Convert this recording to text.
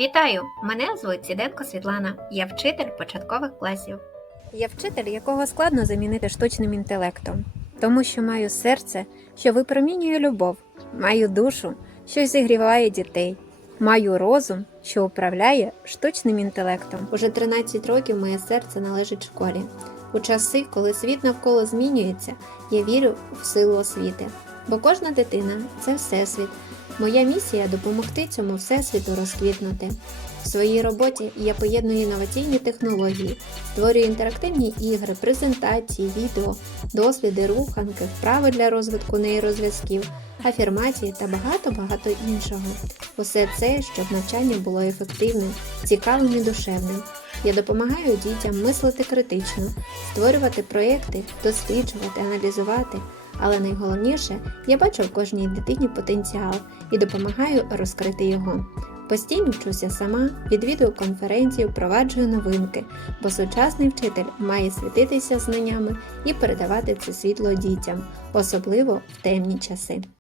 Вітаю! Мене звуть Сіденко Світлана. Я вчитель початкових класів. Я вчитель, якого складно замінити штучним інтелектом, тому що маю серце, що випромінює любов, маю душу, що зігріває дітей, маю розум, що управляє штучним інтелектом. Уже 13 років моє серце належить школі. У часи, коли світ навколо змінюється, я вірю в силу освіти. Бо кожна дитина це всесвіт. Моя місія допомогти цьому всесвіту розквітнути. В своїй роботі я поєдную інноваційні технології, створюю інтерактивні ігри, презентації, відео, досліди, руханки, вправи для розвитку нейрозв'язків, афірмації та багато-багато іншого. Усе це, щоб навчання було ефективним, цікавим і душевним. Я допомагаю дітям мислити критично, створювати проєкти, досліджувати, аналізувати. Але найголовніше, я бачу в кожній дитині потенціал і допомагаю розкрити його. Постійно вчуся сама, відвідую конференції, впроваджую новинки, бо сучасний вчитель має світитися знаннями і передавати це світло дітям, особливо в темні часи.